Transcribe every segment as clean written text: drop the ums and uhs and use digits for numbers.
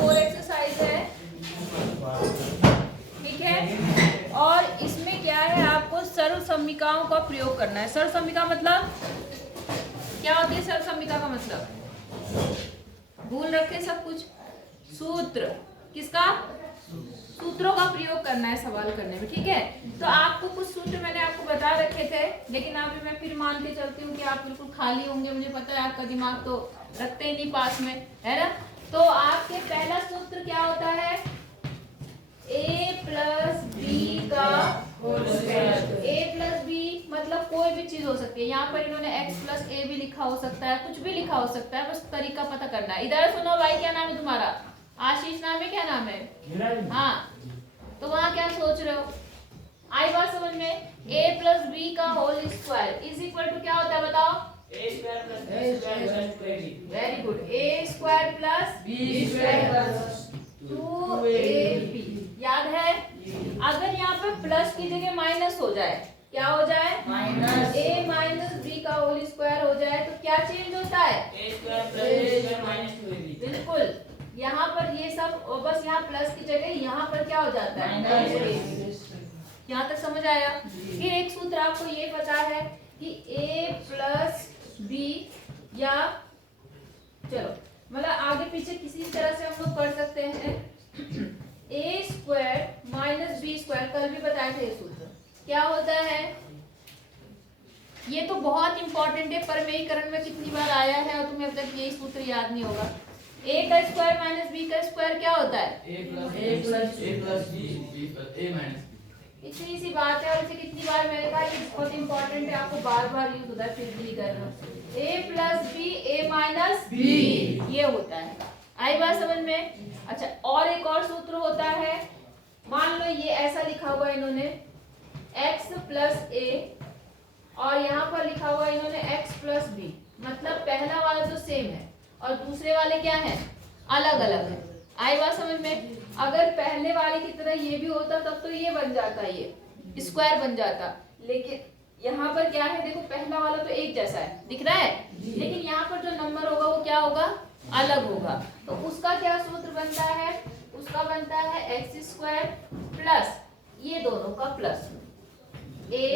एक और एक्सरसाइज है, ठीक है। और इसमें क्या है, आपको सर्वसम्मिकाओं का प्रयोग करना है। सर्वसम्मिका मतलब क्या होती है? सर्वसम्मिका का मतलब भूल रखे सब कुछ। सूत्र, किसका? सूत्रों का प्रयोग करना है सवाल करने में, ठीक है। तो आपको कुछ सूत्र मैंने आपको बता रखे थे, लेकिन अभी मैं फिर मान के चलती हूँ कि आप बिल्कुल खाली होंगे, मुझे पता है आपका दिमाग तो रखते ही नहीं पास में, है ना। तो आपके पहला सूत्र क्या होता है? a प्लस बी का whole square. a plus b मतलब कोई भी चीज हो सकती है। यहाँ पर इन्होंने x प्लस ए भी लिखा हो सकता है, कुछ भी लिखा हो सकता है, बस तरीका पता करना है। इधर सुनो भाई, क्या नाम है तुम्हारा? आशीष नाम है, क्या नाम है? हाँ, तो वहाँ क्या सोच रहे हो? आई बात समझ में? a प्लस बी का whole square is equal to क्या होता है बताओ? a square plus b square plus 2ab। Very good. a square plus b square plus 2ab, याद है? अगर यहाँ पे प्लस की जगह माइनस हो जाए, क्या हो जाए? माइनस a माइनस b का होल स्क्वायर हो जाए तो क्या चेंज होता है? a square plus b square minus 2ab। बिल्कुल, यहाँ पर ये सब और बस यहाँ प्लस की जगह यहाँ पर क्या हो जाता है? यहाँ तक समझ आया? फिर एक सूत्र आपको ये पता है कि a प्लस बी, या चलो मतलब आगे पीछे किसी तरह से हम लोग कर सकते हैं। a square minus b square, कल भी बताए थे ये सूत्र क्या होता है। ये तो बहुत इंपॉर्टेंट है, परमेयीकरण में कितनी बार आया है और तुम्हें अब तक यही सूत्र याद नहीं होगा। a का स्क्वायर माइनस b का स्क्वायर क्या होता है? a plus b a minus. इतनी सी बात है और इसे कितनी बार मैंने कहा ये बहुत इंपॉर्टेंट है, आपको बार बार यूज होता है, फिर भी नहीं कर रहा। a plus b a minus b, ये होता है। आई बात समझ में? अच्छा, और एक और सूत्र होता है। मान लो ये ऐसा लिखा हुआ है इन्होंने x प्लस a, और यहाँ पर लिखा हुआ है इन्होंने x प्लस बी, मतलब पहला वाला तो सेम है और दूसरे वाले क्या है? अलग अलग है। आई बात समझ में? अगर पहले वाले की तरह ये भी होता तब तो ये बन जाता, ये स्क्वायर बन जाता, लेकिन यहाँ पर क्या है देखो, पहला वाला तो एक जैसा है, दिख रहा है, लेकिन यहाँ पर जो नंबर होगा वो क्या होगा? अलग होगा। तो उसका क्या सूत्र बनता है? उसका बनता है एक्स स्क्वायर प्लस ये दोनों का प्लस a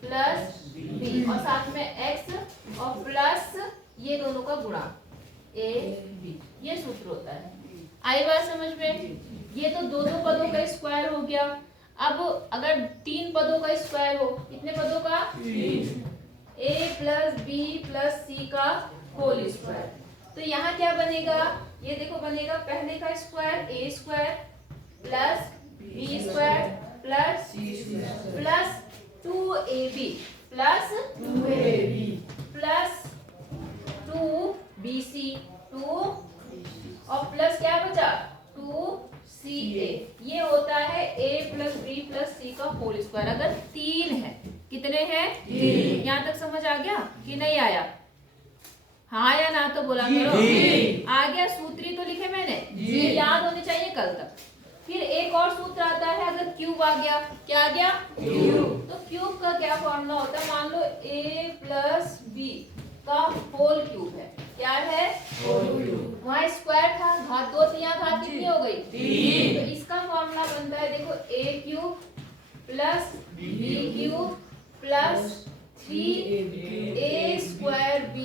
प्लस बी, और साथ में x और प्लस ये दोनों का गुणा a b, ये सूत्र होता है। आई बात समझ में? ये तो दो दो पदों का स्क्वायर हो गया। अब अगर तीन पदों का स्क्वायर हो, कितने पदों का? a प्लस बी प्लस सी का होल स्क्वायर। तो यहाँ क्या बनेगा? ये देखो बनेगा पहले का square a square plus b square plus plus 2ab plus 2ab plus 2bc 2, और प्लस क्या बचा? 2ca। ये होता है a प्लस बी प्लस सी का होल स्क्वायर अगर तीन है। कितने हैं? तीन। यहाँ तक समझ आ गया कि नहीं आया? हाँ या ना तो बोला करो। आ गया? सूत्री तो लिखे मैंने, ये याद होने चाहिए कल तक। फिर एक और सूत्र आता है अगर क्यूब आ गया। क्या आ गया? क्यूब। तो क्यूब का क्या फॉर्मूला होता है? मान लो a प्लस बी का होल क्यूब है। क्या है? Whole cube. वहाँ स्क्वायर था, घात दो थी, यहाँ घात कितनी हो गई? तीन। तो इसका फॉर्मूला बनता है देखो a cube plus b cube plus 3a square b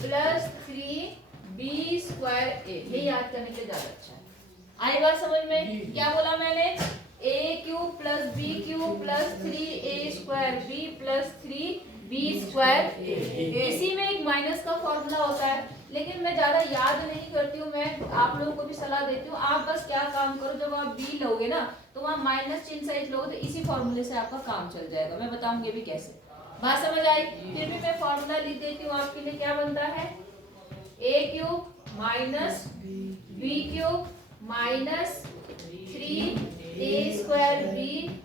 plus 3b square a। ये याद करने के लिए ज्यादा अच्छा है। आई बात समझ में? क्या बोला मैंने? a cube plus b cube plus 3a square b plus 3b square a। इसी में एक माइनस का फॉर्मूला होता है, लेकिन मैं ज्यादा याद नहीं करती हूँ। मैं आप लोगों को भी सलाह देती हूँ, आप बस क्या काम करो, जब आप b लोगे ना तो वहाँ माइनस चिन्ह सहित लोगे तो इसी फॉर्मूले से आपका काम चल जाएगा। मैं बताऊंगी भी कैसे। बात समझ आई? फिर भी मैं फॉर्मूला लिख देती हूँ आपके लिए। क्या बनता है? a cube minus b cube minus 3a square b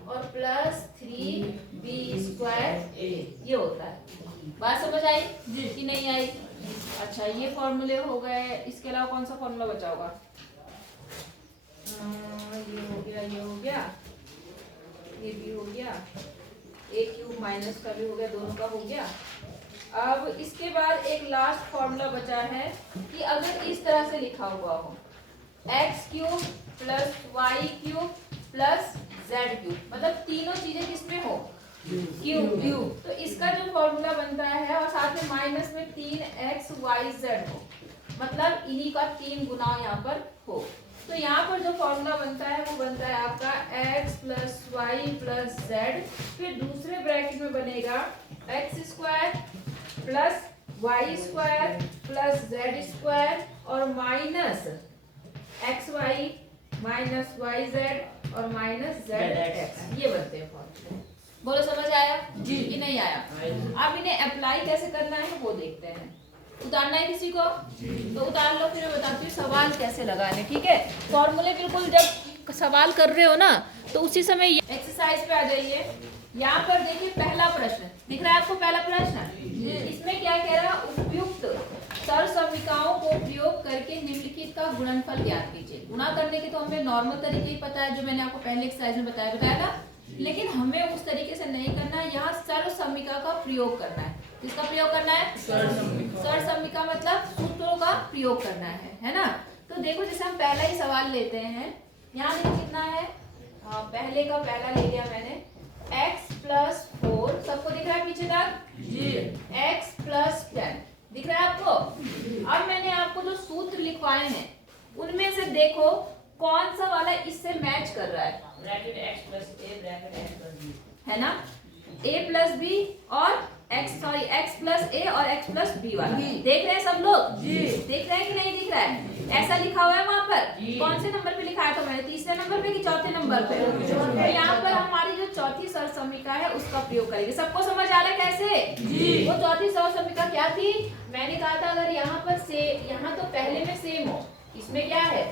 और प्लस 3b स्क्वायर a, ये होता है। बात समझ आई कि नहीं आई? अच्छा, ये फॉर्मूले हो गए। इसके अलावा कौन सा फॉर्मूला बचा होगा? ये हो गया, ये हो गया, ये भी हो गया, a क्यूब माइनस का भी हो गया, दोनों का हो गया। अब इसके बाद एक लास्ट फॉर्मूला बचा है कि अगर इस तरह से लिखा हुआ हो x cube plus y cube plus z cube, मतलब तीनों चीजें किसमें हो, क्यूब। तो इसका जो फॉर्मूला बनता है और साथ में माइनस में 3xyz हो, मतलब इन्हीं का 3 गुना यहाँ पर हो। तो यहाँ पर जो फॉर्मूला बनता है वो बनता है आपका x plus Y plus Z, फिर दूसरे ब्रैकेट में बनेगा X square plus Y square plus Z square और minus X Y minus Y Z और माइनस जेड एक्स, ये बनते हैं फॉर्मूले। बोलो समझ आया जी कि नहीं आया? अब इन्हें अप्लाई कैसे करना है वो देखते हैं। उतारना है किसी को तो उतार लो, फिर मैं बताती हूँ सवाल कैसे लगाने, ठीक है? फॉर्मूले बिल्कुल जब सवाल कर रहे हो ना तो उसी समय एक्सरसाइज पे आ जाइए। यहाँ पर देखिए पहला प्रश्न दिख रहा है आपको, पहला प्रश्न इसमें क्या कह रहा है, उपयुक्त सरसमीकाओं को प्रयोग करके निम्नलिखित का गुणनफल ज्ञात कीजिए। गुणा करने के तो हमें नॉर्मल तरीके ही पता है, जो मैंने आपको पहले एक्सरसाइज में बताया ना, लेकिन हमें उस तरीके से नहीं करना है, यहाँ सरसमीका का प्रयोग करना है। किसका प्रयोग करना है? सरसमीका मतलब सूत्रों का प्रयोग करना है ना? तो देखो जैसे हम पहला ही सवाल लेते हैं, यहाँ देखो कितना है, पहले का पहला ले लिया मैंने, x प्लस 4, सबको दिख रहा है पीछे तक जी, x प्लस 10 दिख रहा है आपको? अब मैंने आपको जो सूत्र लिखवाए हैं उनमें से देखो कौन सा वाला इससे मैच कर रहा है, bracket x plus a bracket x plus b, है ना? a प्लस b और x प्लस a और x प्लस b वाला देख रहे हैं सब लोग जी? देख रहे हैं कि नहीं दिख रहा है? ऐसा लिखा हुआ है वहाँ पर, कौन से नंबर पे लिखा है तो मैंने, तीसरे नंबर पे कि चौथे नंबर पे? तो यहाँ पर हमारी जो चौथी सरसमीका है उसका प्रयोग करेंगे। सबको समझ आ रहा है कैसे जी? वो चौथी सरसमीका क्या थी? मैंने कहा था अगर यहाँ पर से, यहाँ तो पहले में सेम हो, इसमें क्या है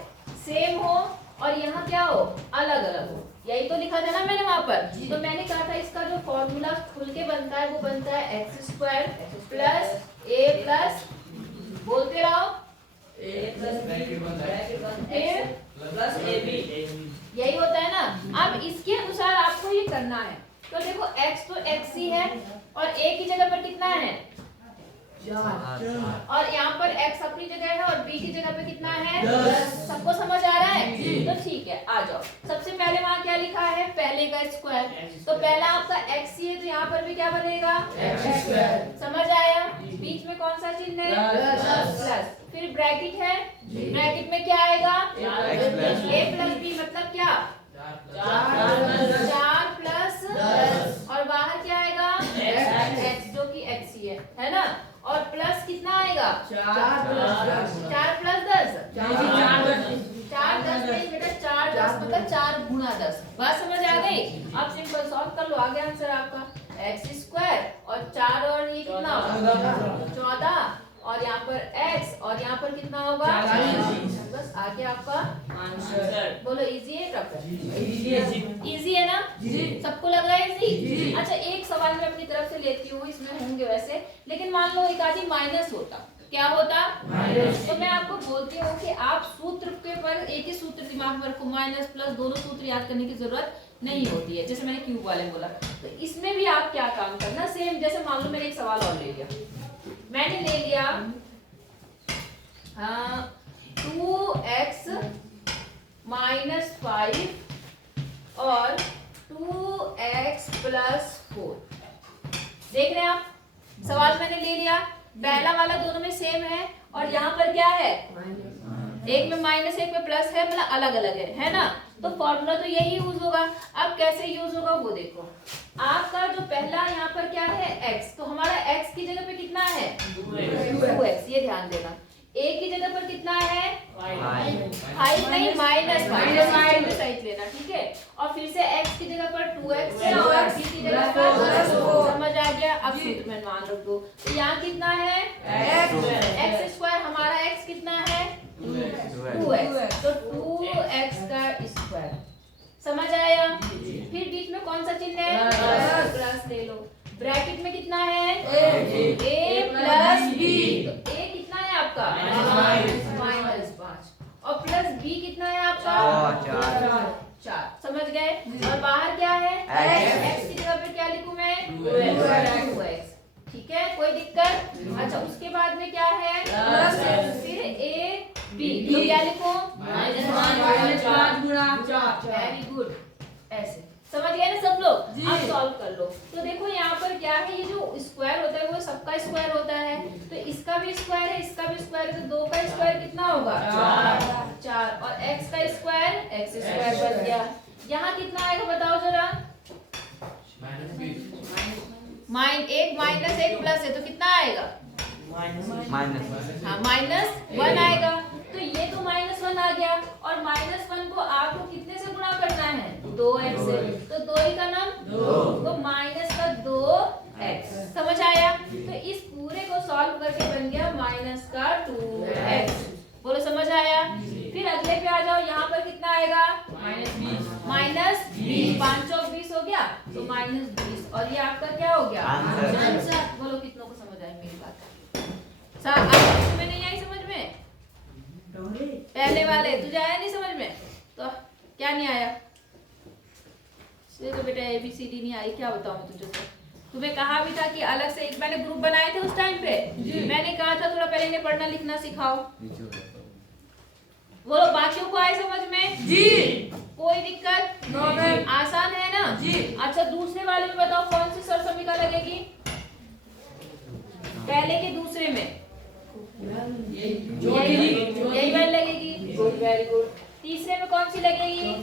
सेम हो और यहाँ क्या हो अलग अलग हो, यही तो लिखा था ना मैंने वहां पर। तो मैंने कहा था इसका जो फॉर्मूला खुल के बनता है वो बनता है एक्स स्क्वायर प्लस ए प्लस, बोलते रहो, a प्लस ब्रैकेट बनता है ए प्लस ab, यही होता है ना? अब इसके अनुसार आपको ये करना है। तो देखो x तो x ही है और a की जगह पर कितना है 4, और यहाँ पर x अपनी जगह है और b की जगह पे कितना है 10। सबको समझ आ रहा है? तो ठीक है, आ जाओ। सबसे पहले वहाँ क्या लिखा है, पहले का स्क्वायर, तो पहला आपका x ही है तो यहाँ पर भी क्या बनेगा x स्क्वायर, समझ आया? बीच में कौन सा चिन्ह है प्लस, फिर ब्रैकेट है, ब्रैकेट में क्या आएगा a प्लस b, मतलब क्या 4 प्लस 10 और बाहर क्या आएगा x, जो कि x ही है ना? और प्लस कितना आएगा 4 प्लस 10, 4 10 नहीं बेटा, 4 10 मतलब 4 गुना 10। बात समझ आ गई? अब सिंपल सॉल्व कर लो, आ गया आंसर आपका एक्स स्क्वायर और 4 और ये कितना होगा 14 और यहाँ पर x और यहाँ पर कितना होगा 40। बस आ गया आपका आंसर। बोलो इजी है टफ है? इजी है ना? सबको लग रहा है इजी? अच्छा एक सवाल मैं अपनी तरफ से लेती हूँ, इसमें होंगे वैसे, लेकिन मान लो एक आधी माइनस होता, क्या होता तो मैं आपको बोलती हूँ कि आप सूत्र के पर एक ही सूत्र दिमाग में रखो, माइनस प्लस दोनों सूत्र याद करने की जरूरत नहीं होती है, जैसे मैंने क्यूब वाले बोला। तो इसमें भी आप क्या काम करना, सेम जैसे मान लो मैंने एक सवाल और ले लिया, मैंने ले लिया 2x माइनस 5 और 2x प्लस 4। देख रहे हैं आप, सवाल मैंने ले लिया, पहला वाला दोनों में सेम है और यहाँ पर क्या है एक में माइनस एक में प्लस है, मतलब अलग अलग है ना? तो फॉर्मूला तो यही यूज होगा। अब कैसे यूज होगा वो देखो, आपका जो पहला यहाँ पर क्या है x, तो हमारा x की जगह पे कितना है 2x, ये ध्यान देना। a की जगह पर कितना है 5 नहीं माइनस साइड लेना, ठीक है? और फिर से x की जगह पर 2x है और b की जगह पर समझ आ गया? अब सूत्र में मान रख दो, तो यहाँ कितना है x स्क्वायर, हमारा x कितना है 2x, तो 2x का स्क्वायर, समझ आया? फिर बीच में कौन सा चिन्ह है प्लस ले लो, ब्रैकेट में कितना है a प्लस b, तो a कितना है आपका -5 और प्लस b कितना है आपका 4, समझ गए? और बाहर क्या है x की जगह पे क्या लिखूं मैं 2x, ठीक है, कोई दिक्कत? अच्छा, उसके बाद में क्या है? प्लस फिर ए बी, तो क्या लिखो? -1 गुणा 4। वेरी गुड, ऐसे समझ गए ना सब लोग? अब सॉल्व कर लो। तो देखो यहाँ पर क्या है, ये जो स्क्वायर होता है वो सबका स्क्वायर होता है, तो इसका भी स्क्वायर है, इसका भी स्क्वायर है, तो 2 का स्क्वायर कितना होगा? 4 और x का स्क्वायर x स्क्वायर बन गया। यहाँ कितना आएगा बताओ जरा? एक माइनस एक प्लस है तो कितना आएगा? हाँ, -1 आएगा। तो ये तो -1 आ गया और -1 को आपको कितने से गुणा करना है? 2x से, तो 2 ही का नाम 2, तो माइनस का 2x। समझ आया? तो इस पूरे को सॉल्व करके बन गया माइनस का 2x। बोलो समझ आया? फिर अगले पे आ जाओ, यहाँ पर कितना आएगा? -20। 5 चौक 20 हो गया, तो -20 और ये आपका क्या हो गया? आंसर। बोलो कितनों को समझ आई मेरी बात? तुम्हें नहीं आई समझ में? पहले वाले तुझे आया नहीं समझ में? तो क्या नहीं आया? तो बेटा ABCD नहीं आई, क्या बताऊं मैं तुझे? तो तुम्हें कहा भी था कि अलग से एक मैंने ग्रुप बनाए थे उस टाइम पे, मैंने कहा था थोड़ा पहले इन्हें पढ़ना लिखना सिखाओ। बोलो बाकियों को आए समझ में? जी। कोई दिक्कत? नहीं। आसान है ना? जी। अच्छा, दूसरे वाले में बताओ कौन सी सरसमिका लगेगी? पहले के दूसरे में यही वाली लगेगी। Good, very good. तीसरे में कौन सी लगेगी?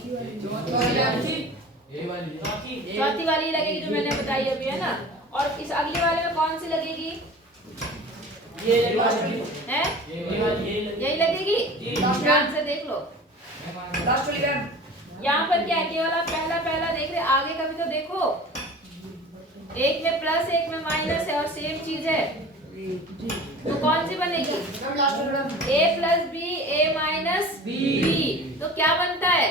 चौथी वाली लगेगी जो मैंने बताई अभी, है ना? और इस अगले वाले में कौन सी लगेगी? है? यही लगेगी। ध्यान से देख लो। यहाँ पर क्या है? केवल आप पहला देख रहे, आगे का भी तो देखो। एक में प्लस एक में माइनस है और सेम चीज है, तो कौन सी बनेगी? a plus b a minus b, तो क्या बनता है?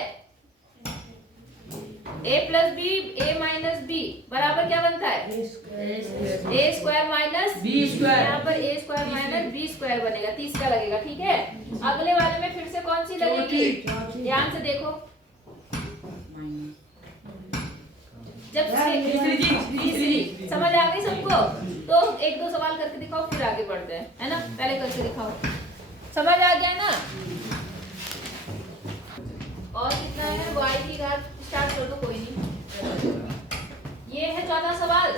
a plus b a minus b बराबर क्या बनता है? a square minus b square. यहाँ पर a square minus b square बनेगा, तीसरा लगेगा। ठीक है, अगले वाले में फिर से कौन सी लगेगी? ध्यान से देखो। जब तीसरी समझ आ गई सबको? तो एक दो सवाल करके दिखाओ फिर आगे बढ़ते हैं, है ना? पहले करके दिखाओ। समझ आ गया ना? और कितना है? y की घात स्टार्ट कर दो, कोई नहीं। ये है चौथा सवाल।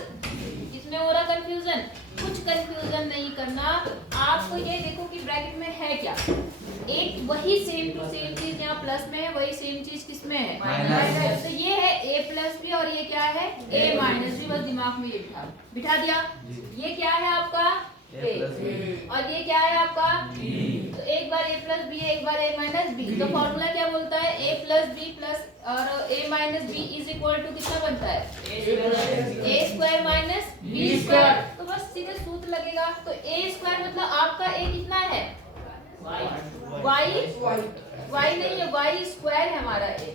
इसमें हो रहा कंफ्यूजन? कुछ कंफ्यूजन नहीं करना। आपको ये देखो कि ब्रैकेट में है क्या? एक वही सेम टू सेम चीज यहाँ प्लस में है, वही सेम चीज किस में है? माइनस। तो ये है a प्लस बी और ये क्या है? a minus b. बस दिमाग में ये बिठा दिया। ये क्या है आपका? a और ये क्या है आपका? तो एक बार a प्लस बी है, एक बार a माइनस बी। तो फॉर्मूला क्या बोलता है? a प्लस बी प्लस और a minus b is equal to कितना बनता है? a square minus b square. तो बस सीधे सूत्र लगेगा। तो a स्क्वायर मतलब आपका a कितना है? y नहीं है, y स्क्वायर है हमारा a।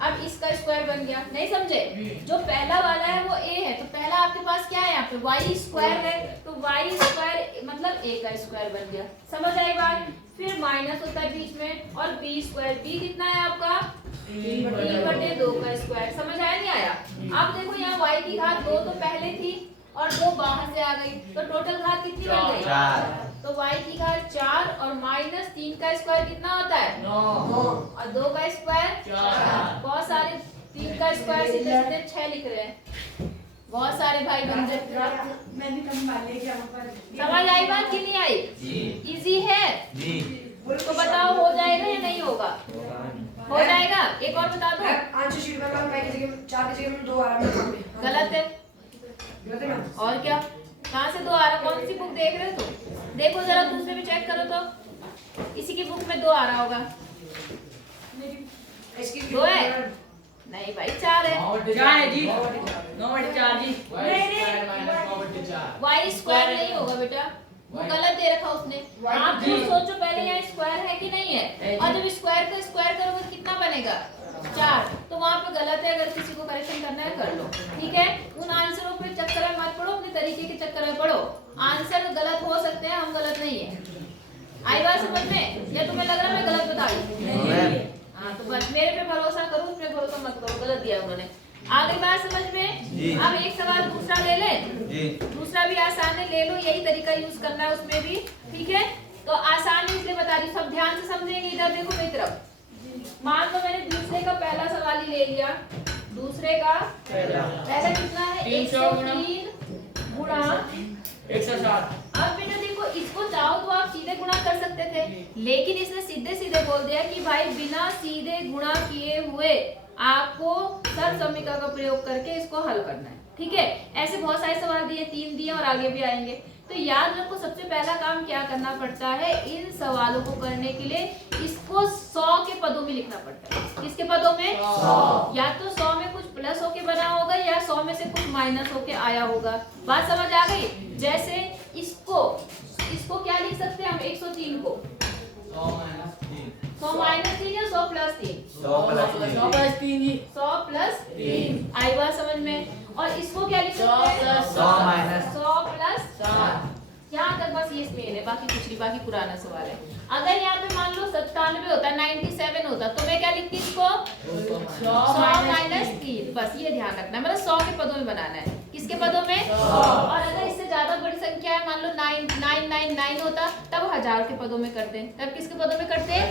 अब इसका स्क्वायर बन गया, नहीं समझे? जो पहला वाला है वो a है, तो पहला आपके पास क्या है? यहाँ पे y स्क्वायर है, तो y स्क्वायर मतलब a का स्क्वायर बन गया। समझ आई बात? फिर माइनस होता है बीच में और b स्क्वायर। b कितना है आपका? 3/2 का स्क्वायर। समझ आया नहीं आया? अब देखो यहाँ y की घात 2 तो पहले थी और 2 बाहर से आ गई, तो टोटल घात कितनी बन गई? 4। तो y की घात 4 और -3 का स्क्वायर कितना होता है? 9 और 2 का स्क्वायर 4। बहुत सारे 3 का स्क्वायर सीधे सीधे 6 लिख रहे हैं। बहुत सारे भाई बंदे। समझ आई बात कि नहीं आई? इजी है? तो बताओ हो जाएगा या नहीं होगा? हो जाएगा। एक और बता दो। आंसर शीट में 4 की जगह में 2 आ रहा है। गलत है। और क्या? कहाँ से 2 आ रहा? कौन सी बुक देख रहे हो तुम? देखो जरा दूसरे में चेक करो तो किसी की बुक में 2 आ रहा होगा। 2 है? नहीं भाई 4 है। 4 है जी। 9/4 जी। y स्क्वायर नहीं होगा बेटा, वो गलत दे रखा उसने। आप खुद सोचो पहले यहाँ स्क्वायर है कि नहीं है, और जब स्क्वायर का स्क्वायर करोगे कितना बनेगा? 4। तो वहाँ पे गलत है। अगर किसी को करेक्शन करना है कर लो, ठीक है? उन आंसरों पे चक्कर में मत पड़ो, अपने तरीके के चक्कर में पढ़ो। आंसर गलत हो सकते हैं, हम गलत नहीं है। आई बात समझ में? या तुम्हें लग रहा है मैं गलत बता रही हूँ? हाँ, तो बस मेरे पे भरोसा करो, उस पे भरोसा मत करो। गलत दिया उन्होंने। आ गई बात समझ में? अब एक सवाल दूसरा ले लें। दूसरा भी आसान है, ले लो, यही तरीका यूज करना है उसमें भी, ठीक है? तो आसान है इसलिए बता रही हूँ, सब ध्यान से समझेंगे। इधर देखो मेरी तरफ। मान लो मैंने दूसरे का पहला सवाल ही ले लिया। दूसरे का पहला कितना है? 103 गुणा 160। अब बेटा देखो, इसको चाहो तो आप सीधे गुणा कर सकते थे, लेकिन इसने सीधे सीधे बोल दिया कि भाई बिना सीधे गुणा किए हुए आपको सर्वसमीकरण का प्रयोग करके इसको हल करना है, ठीक है? ऐसे बहुत सारे सवाल दिए, 3 दिए और आगे भी आएंगे। तो याद रखो, सबसे पहला काम क्या करना पड़ता है इन सवालों को करने के लिए, इसको 100 के पदों में लिखना पड़ता है। किसके पदों में? 100। या तो 100 में कुछ प्लस होके बना होगा या 100 में से कुछ माइनस होके आया होगा। बात समझ आ गई? जैसे इसको क्या लिख सकते हैं हम? 103 को 100 माइनस 3। 100 माइनस 3 या 100 प्लस 3? 100 प्लस 3 ही। 100 प्लस 3 आई बात समझ में? और इसको क्या लिख सकते हैं? 100 माइनस 100 प्लस 7। यहाँ तक बस ये मेन है, बाकी कुछ नहीं, बाकी पुराना सवाल है। अगर यहाँ पे मान लो 97 होता, 97 होता, तो मैं क्या लिखती इसको? 100 माइनस 3। बस ये ध्यान रखना है, मतलब 100 के पदों में बनाना है। किसके पदों में? और अगर इससे ज्यादा बड़ी संख्या है, मान लो 9999 होता, तब 1000 के पदों में करते हैं। तब किसके पदों में करते हैं?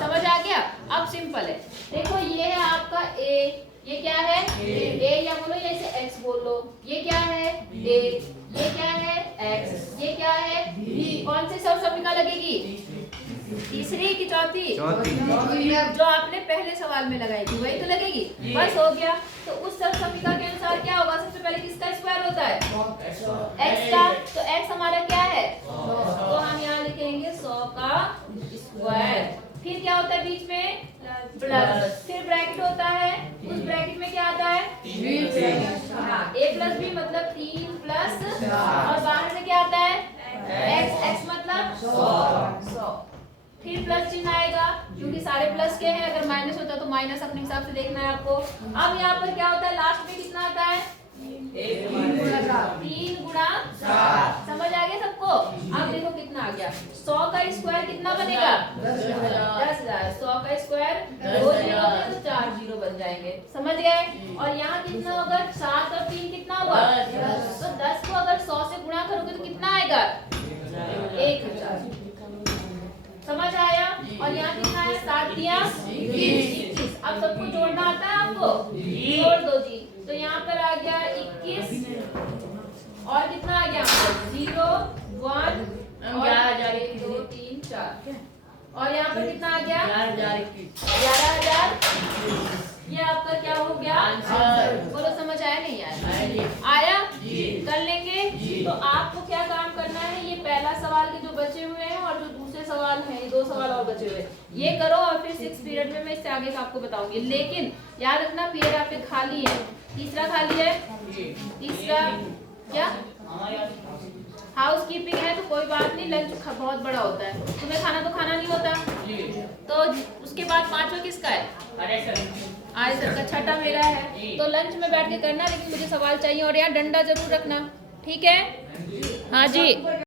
समझ आ गया? अब सिंपल है, देखो ये है आपका ए, ये क्या है? ए या बोलो या इसे एक्स बोल लो। ये क्या है? ए, ये क्या है? एक्स, ये क्या है? बी। कौन से सर्वसमीकरण लगेगी? तीसरी की चौथी? जो आपने पहले सवाल में लगाई थी वही तो लगेगी। बस हो गया। तो उस सर्वसमीकरण के अनुसार क्या होगा? सबसे पहले किसका स्क्वायर होता है? एक्स का। तो एक्स हमारा क्या है? तो हम यहाँ लिखेंगे 100 का स्क्वायर। फिर क्या होता है बीच में? प्लस। फिर ब्रैकेट होता है, उस ब्रैकेट में क्या आता है? हाँ, ए प्लस बी मतलब 3 प्लस, और बाहर से क्या आता है? एक्स। एक्स मतलब 100। फिर प्लस चिन्ह आएगा, क्योंकि सारे प्लस के हैं। अगर माइनस होता तो माइनस अपने हिसाब से देखना है आपको। अब यहाँ पर क्या होता है? लास्ट में कितना आता है? 3 गुणा 7। समझ आ गया सबको? अब देखो कितना आ गया। 100 का स्क्वायर कितना बनेगा? 10,000। 100 का स्क्वायर 2 जीरो होंगे तो 4 जीरो बन जाएंगे। समझ गए? और यहाँ कितना होगा? 7 और 3 कितना हुआ? 10। तो 10 को अगर 100 से गुणा करोगे तो कितना आएगा? 1000। समझ आया? और यहाँ कितना है? 7 दिया 21। अब सबको जोड़ना आता है आपको? जोड़ दो जी। तो यहाँ पर आ गया 21, और कितना आ गया? 0 1 और 1 2 3 4, और यहाँ पर कितना आ गया? 11,000। ये आपका क्या हो गया? आंसर। बोलो समझ आया नहीं आया? आया? कर लेंगे। तो आपको क्या काम करना है? ये पहला सवाल के जो बचे हुए हैं और जो दूसरे सवाल हैं, ये 2 सवाल और बचे हुए, ये करो, और फिर 6 पीरियड में मैं इससे आगे का आपको बताऊंगी। लेकिन याद रखना पीरियड आपके खाली है। तीसरा खाली है? तीसरा क्या? हाउस कीपिंग है तो कोई बात नहीं, लंच बहुत बड़ा होता है, तुम्हें खाना तो खाना नहीं होता। तो उसके बाद 5वां किसका है? आर्य सर का। छठा मेरा है। तो लंच में बैठ के करना, लेकिन मुझे सवाल चाहिए, और यहाँ डंडा जरूर रखना, ठीक है? हाँ जी।